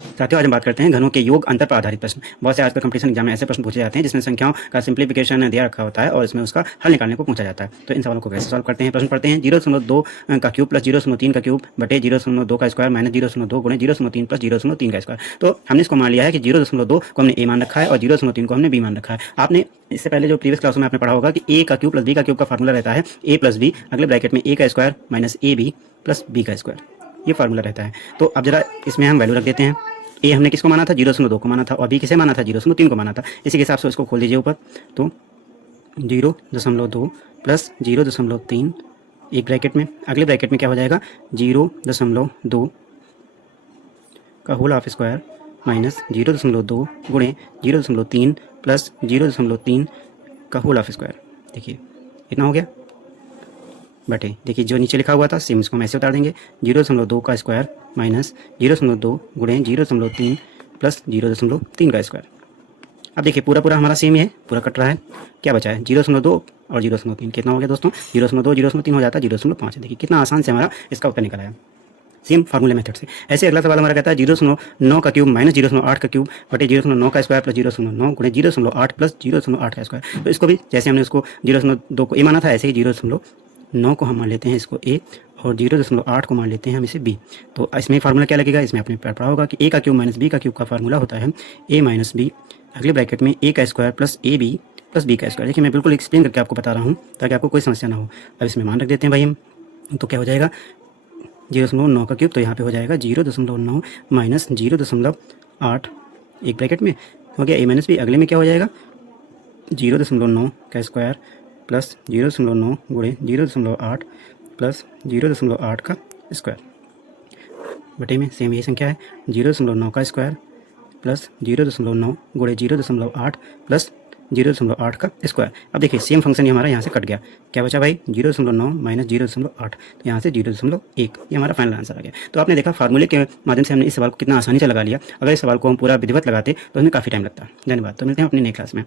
साथियों, आज हम बात करते हैं घनों के योग अंतर पर आधारित प्रश्न। बहुत से आजकल कंपटीशन एग्जाम में ऐसे प्रश्न पूछे जाते हैं जिसमें संख्याओं का सिंप्लीफिकेशन दिया रखा होता है और इसमें उसका हल निकालने को पूछा जाता है। तो इन सवालों को कैसे सॉल्व करते हैं? प्रश्न पढ़ते हैं। 0.2 का क्यूब प्लस 0.3 का क्यूब बटे 0.2 का स्क्वायर माइनस 0.2 गुणे 0.3 प्लस 0.3 का स्क्वायर। तो हमने इसको मान लिया है कि 0.2 को हमने ए मान रखा है और 0.3 को हमने बी मान रखा है। आपने इससे पहले जो प्रीवियस क्लासों में आपने पढ़ा होगा कि ए का क्यूब प्लस बी का क्यूब का फार्मूला रहता है ए प्लस बी अगले ब्रैकेट में ए का square minus A B plus B का स्क्वायर, ये फार्मूला रहता है। तो अब जरा इसमें हम वैल्यू रख देते हैं। ए हमने किसको माना था? 0.2 को माना था और बी किसे माना था? 0.3 को माना था। इसी के हिसाब से इसको खोल दीजिए ऊपर। तो 0.2 प्लस 0.3 एक ब्रैकेट में, अगले ब्रैकेट में क्या हो जाएगा? 0.2 का होल हाफ स्क्वायर माइनस 0.2 गुणे 0.3 प्लस 0.3 का होल हाफ स्क्वायर। देखिए इतना हो गया बटे, देखिए जो नीचे लिखा हुआ था सेम इसको हम ऐसे उतार देंगे। 0.2 का स्क्वायर माइनस 0.2 गुणे 0.3 प्लस 0.3 का स्क्वायर। अब देखिए पूरा पूरा हमारा सेम ही है, पूरा कट रहा है। क्या बचा है? 0.2 और 0.3 कितना हो गया दोस्तों? 0.2 0.3 हो जाता है 0.5 है। देखिए कितना आसान से हमारा इसका उत्तर निकला है सेम फार्मूले मेथड से। ऐसे अगला सवाल हमारा कहता है 0.9 का क्यूब माइनस 0.8 का क्यूब बटे 0.9 का स्क्वायर प्लस 0.9 गुणे 0.8 प्लस 0.8 का स्क्वायर। तो इसको भी जैसे हमने उसको 0.2 को ए माना था ऐसे ही 0.9 को हम मान लेते हैं इसको ए और 0.8 को मान लेते हैं हम इसे बी। तो इसमें फार्मूला क्या लगेगा? इसमें आपने पढ़ा होगा कि ए का क्यूब माइनस बी का क्यूब का फार्मूला होता है ए माइनस बी अगले ब्रैकेट में ए का square plus A B plus B का स्क्वायर। देखिए मैं बिल्कुल एक्सप्लेन करके आपको बता रहा हूँ ताकि आपको कोई समस्या ना हो। अब इसमें मान रख देते हैं भाई हम। तो क्या हो जाएगा? 0.9 का क्यूब, तो यहाँ पे हो जाएगा 0.9 माइनस 0.8 एक ब्रैकेट में हो गया ए माइनस बी। अगले में क्या हो जाएगा? 0.9 का स्क्वायर प्लस 0.9 गुणे 0.8 प्लस 0.8 का स्क्वायर बटे में सेम यही संख्या है 0.9 का स्क्वायर प्लस 0.9 गुणे 0.8 प्लस 0.8 का स्क्वायर। अब देखिए सेम फंक्शन ही हमारा यहाँ से कट गया। क्या बचा भाई? 0.9 माइनस 0.8, तो यहाँ से 0.1, ये हमारा फाइनल आंसर आ गया। तो आपने देखा फार्मूले के माध्यम से हमने इस सवाल को कितना आसानी से लगा लिया। अगर इस सवाल को हम पूरा विधिवत लगाते तो हमें काफ़ी टाइम लगता। धन्यवाद। तो मिलते हैं अपनी नई क्लास में।